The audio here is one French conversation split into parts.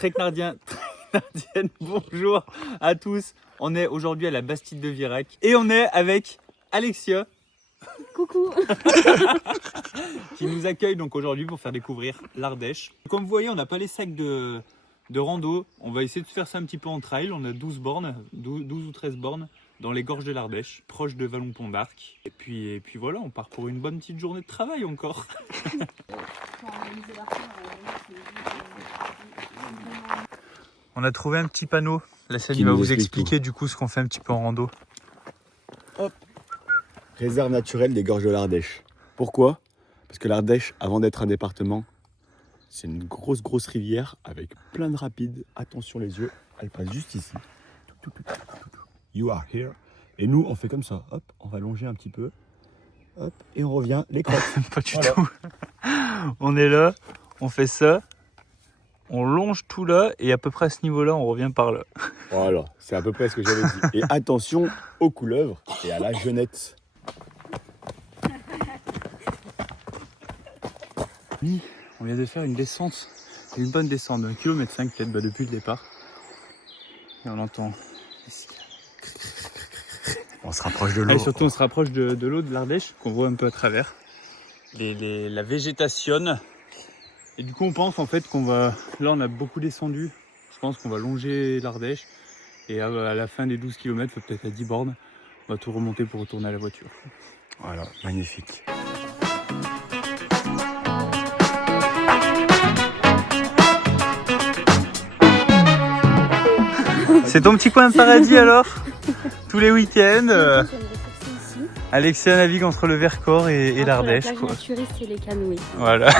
Treknardienne, bonjour à tous. On est aujourd'hui à la Bastide de Virac et on est avec Alexia. Coucou. Qui nous accueille donc aujourd'hui pour faire découvrir l'Ardèche. Comme vous voyez, on n'a pas les sacs de rando. On va essayer de faire ça un petit peu en trail. On a 12 bornes, 12 ou 13 bornes dans les gorges de l'Ardèche, proche de Vallon-Pont d'Arc. Et puis voilà, on part pour une bonne petite journée de travail encore. On a trouvé un petit panneau. La scène Qui va nous vous explique expliquer du coup ce qu'on fait un petit peu en rando. Hop. Réserve naturelle des gorges de l'Ardèche. Pourquoi? Parce que l'Ardèche, avant d'être un département, c'est une grosse rivière avec plein de rapides. Attention les yeux, elle passe juste ici. You are here. Et nous, on fait comme ça. Hop, on va longer un petit peu. Hop, et on revient les crottes. Pas du Voilà. tout. On est là, on fait ça, on longe tout là et à peu près à ce niveau-là, on revient par là. Voilà, c'est à peu près ce que j'avais dit. Et attention aux couleuvres et à la jeunette. Oui, on vient de faire une descente, une bonne descente d'1,5 km peut-être depuis le départ. Et on entend ici. On se rapproche de l'eau. Et surtout, on se rapproche de l'eau de l'Ardèche qu'on voit un peu à travers. La végétation. Et du coup, on pense en fait qu'on va. Là, on a beaucoup descendu. Je pense qu'on va longer l'Ardèche. Et à la fin des 12 km, peut-être à 10 bornes, on va tout remonter pour retourner à la voiture. Voilà, magnifique. C'est ton petit coin de paradis alors? Tous les week-ends Alexia navigue entre le Vercors et l'Ardèche. La plage naturiste et les canoës. Voilà.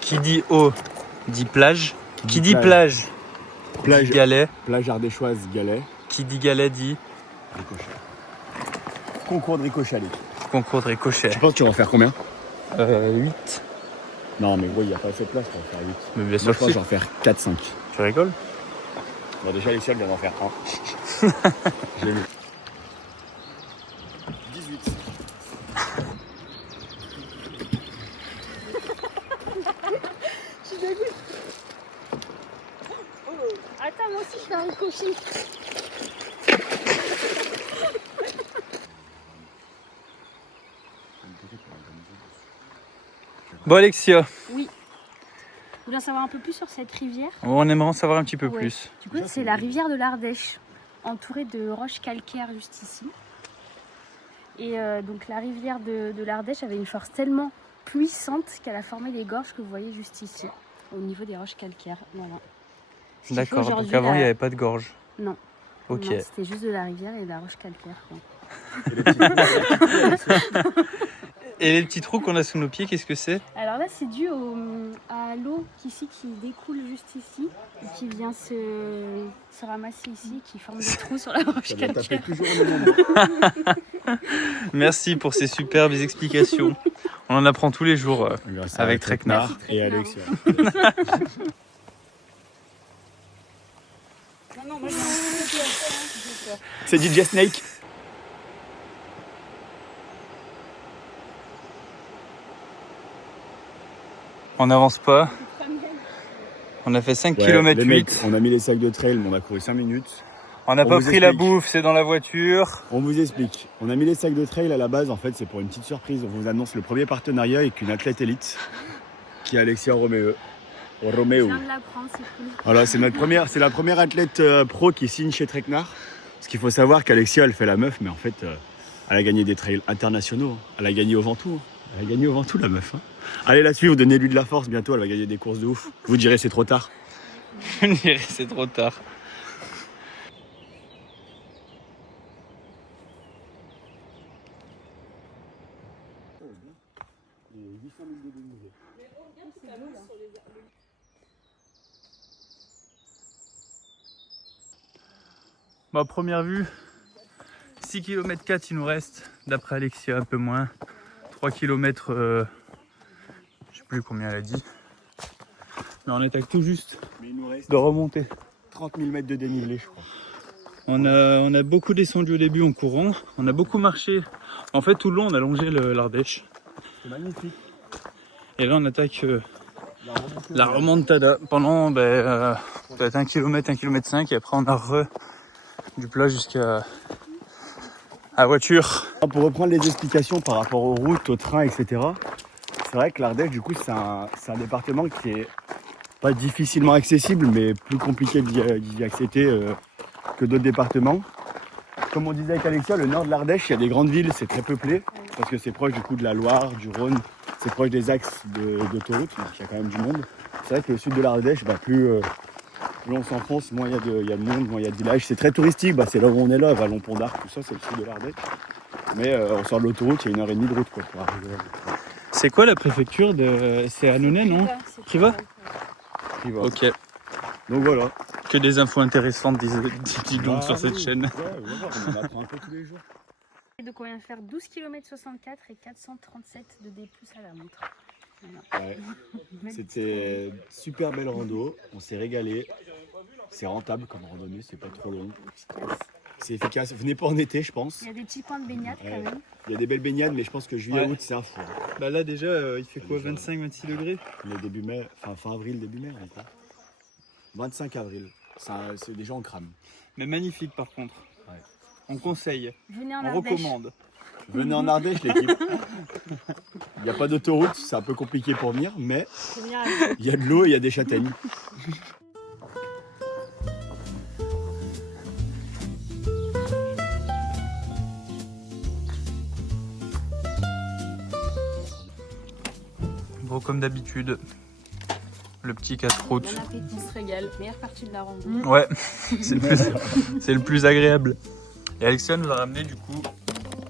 Qui dit eau dit plage. Qui dit plage Plage, dit galet. plage ardéchoise, galet. Qui dit galet dit Ricochet. Concours de ricochet, allez. concours de ricochet. Tu penses que tu vas en faire combien? 8. Non, mais oui, il n'y a pas assez de place pour en faire 8. Mais bien Moi, sûr je pense que que je vais en faire 4-5. tu rigoles. Bon, déjà, Alexia vient d'en faire 1. J'ai lu. 18. Je suis dégoûtée. Oh. Attends, moi aussi je fais un ricochet. Bon Alexia, Oui. Vous voulez en savoir un peu plus sur cette rivière? on aimerait en savoir un petit peu Ouais. plus. Du coup, c'est la rivière de l'Ardèche, entourée de roches calcaires juste ici. Et donc la rivière de l'Ardèche avait une force tellement puissante qu'elle a formé les gorges que vous voyez juste ici, au niveau des roches calcaires. Voilà. Ce qui fait D'accord, donc aujourd'hui avant il n'y avait pas de gorge. Non. Ok. Non, c'était juste de la rivière et de la roche calcaire, quoi. Et les petits trous qu'on a sous nos pieds, qu'est-ce que c'est? Alors là, c'est dû à l'eau qui découle juste ici et qui vient se ramasser ici, qui forme des trous sur la roche Ça doit taper calcaire. toujours au même endroit. Merci pour ces superbes explications. On en apprend tous les jours. Grâce Avec Treknar. et Alexia. Non, moi, j'ai C'est DJ Snake. On n'avance pas. On a fait 5 Ouais, km les mecs, 8. on a mis les sacs de trail, mais on a couru 5 minutes. On n'a on pas vous pris la explique. bouffe, c'est dans la voiture. On vous explique. On a mis les sacs de trail à la base, en fait, c'est pour une petite surprise. On vous annonce le premier partenariat avec une athlète élite, qui est Alexia Romeo. Je viens de l'apprendre, c'est cool. Voilà, c'est la première athlète pro qui signe chez Treknar. Parce qu'il faut savoir qu'Alexia, elle fait la meuf, mais en fait, elle a gagné des trails internationaux. Elle a gagné au Ventoux. Elle a gagné au Ventoux, la meuf. Hein. Allez la suivre, donnez-lui de la force. Bientôt, elle va gagner des courses de ouf. Vous direz, c'est trop tard. Je dirais c'est trop tard. Bah, première vue, 6 km 4 il nous reste, d'après Alexia un peu moins, 3 km, je sais plus combien elle a dit, mais on attaque tout juste Mais il nous reste de remonter. 30 000 mètres de dénivelé, je crois. On a beaucoup descendu au début en courant, on a beaucoup marché, en fait tout le long on a longé l'Ardèche, C'est magnifique. et là on attaque la remontada pendant peut-être 1 km, 1 km 5 et après on a du plat jusqu'à la voiture. Pour reprendre les explications par rapport aux routes, aux trains, etc. C'est vrai que l'Ardèche, du coup, c'est un département qui est pas difficilement accessible, mais plus compliqué d'y accéder que d'autres départements. Comme on disait avec Alexia, le nord de l'Ardèche, il y a des grandes villes, c'est très peuplé, parce que c'est proche du coup de la Loire, du Rhône, c'est proche des axes d'autoroute, donc il y a quand même du monde. C'est vrai que le sud de l'Ardèche, plus on s'enfonce, moins il y a de monde, moins il y a de villages. C'est très touristique, c'est là où on est là, Vallon-Pont d'Arc, tout ça, c'est le sud de l'Ardèche. Mais on sort de l'autoroute, il y a 1h30 de route quoi, pour arriver. C'est quoi la préfecture de... C'est Annonay, non? Privas? Privas. Ok. Donc voilà. Que des infos intéressantes, dis donc, sur cette oui. chaîne. Ouais, on en apprend un peu tous les jours. Et donc on vient de faire 12 km 64 et 437 de D+ à la montre. Voilà. Ouais. C'était super belle rando, on s'est régalé. C'est rentable comme randonnée, c'est pas trop long. C'est efficace. Venez pas en été, je pense. Il y a des petits points de baignade Ouais. quand même. Il y a des belles baignades, mais je pense que juillet-août, c'est un four. Bah là déjà, il fait quoi, Déjà. 25-26 degrés? On est début mai, fin avril, début mai, on est pas. 25 avril. C'est déjà en crame. Mais magnifique par contre. Ouais. On conseille, Venez en on Ardèche. recommande. Venez en Ardèche, l'équipe. Il n'y a pas d'autoroute, c'est un peu compliqué pour venir, mais Faut venir à il y a de l'eau et il y a des châtaignes. Bon, comme d'habitude, le petit casse-croûte. Bon appétit, on se régale. Meilleure partie de la rando. Ouais, c'est le plus agréable. Et Alexia nous a ramené du coup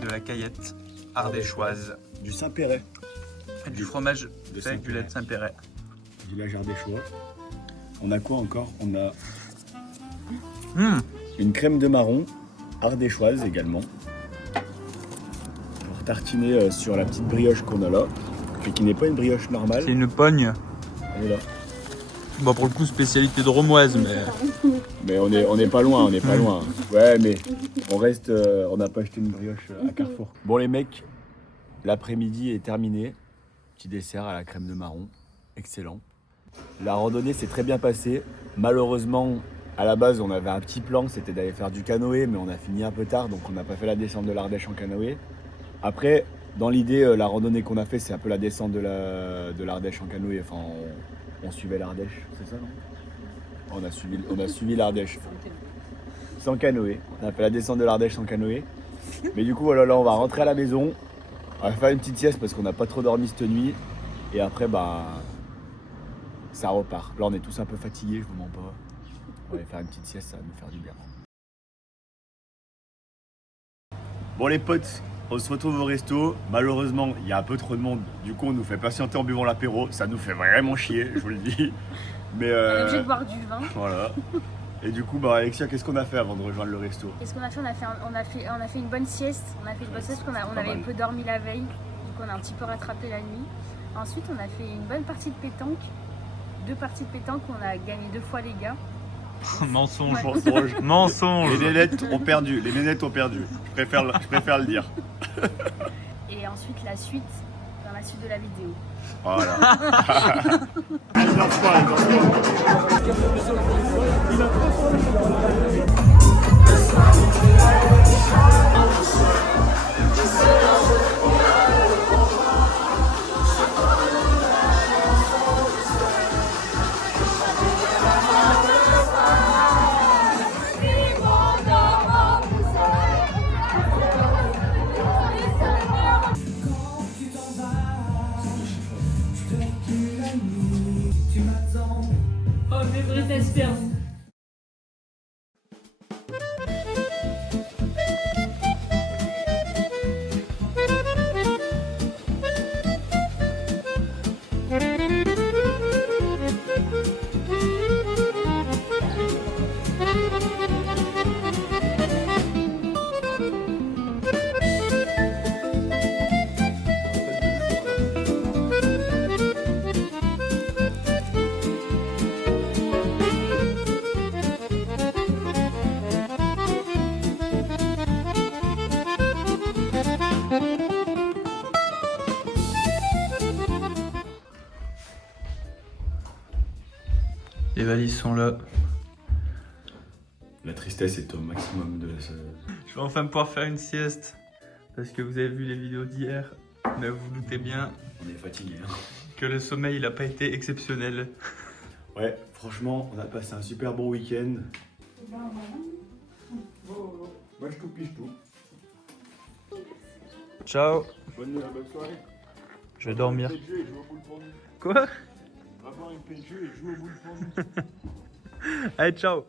de la caillette ardéchoise. Du Saint-Péret, Et du fromage de fait avec du lait de Saint-Péret. village ardéchois. On a quoi encore? On a Mmh. une crème de marron ardéchoise également. Pour tartiner sur la petite brioche qu'on a là, et qui n'est pas une brioche normale. C'est une pogne. Elle est là. Bon, pour le coup, spécialité de Romoise, mais Mais on est pas loin, on est pas loin. Ouais, mais on reste, on n'a pas acheté une brioche à Carrefour. Bon les mecs, l'après-midi est terminé. Petit dessert à la crème de marron, excellent. La randonnée s'est très bien passée. Malheureusement, à la base, on avait un petit plan, c'était d'aller faire du canoë, mais on a fini un peu tard, donc on n'a pas fait la descente de l'Ardèche en canoë. Après, dans l'idée, la randonnée qu'on a fait, c'est un peu la descente de l'Ardèche en canoë. Enfin, on suivait l'Ardèche, c'est ça, non? On a suivi l'Ardèche. Sans canoë. On a fait la descente de l'Ardèche sans canoë. Mais du coup, voilà, là, on va rentrer à la maison. On va faire une petite sieste parce qu'on n'a pas trop dormi cette nuit. Et après, ça repart. Là, on est tous un peu fatigués, je vous mens pas. On va aller faire une petite sieste, ça va nous faire du bien. Bon, les potes, on se retrouve au resto. Malheureusement, il y a un peu trop de monde. Du coup, on nous fait patienter en buvant l'apéro. Ça nous fait vraiment chier, je vous le dis. Mais On est obligé de boire du vin. voilà. Et du coup, Alexia, qu'est-ce qu'on a fait avant de rejoindre le resto? Qu'est-ce qu'on a fait? On a fait une bonne sieste. On a fait une bonne sieste parce qu'on Pas avait mal. un peu dormi la veille. Donc on a un petit peu rattrapé la nuit. Ensuite, on a fait une bonne partie de pétanque. 2 parties de pétanque où on a gagné 2 fois les gars. mensonge. Ouais. Mensonge. Les nénettes ont perdu. Les nénettes ont perdu. Je préfère le dire. Et ensuite, la suite, dans la suite de la vidéo. Voilà. Oh, mais Britney Spears. Les valises sont là. La tristesse est au maximum de la... Je vais enfin pouvoir faire une sieste. Parce que vous avez vu les vidéos d'hier. Mais vous vous doutez bien On est fatigué. Hein. que le sommeil n'a pas été exceptionnel. Ouais, franchement, on a passé un super bon week-end. Moi je tout pige tout. Ciao. Bonne soirée. Je vais dormir. PG et joue au boule pour nous. Quoi? Va voir une PG et joue au boule pour nous. Allez, ciao.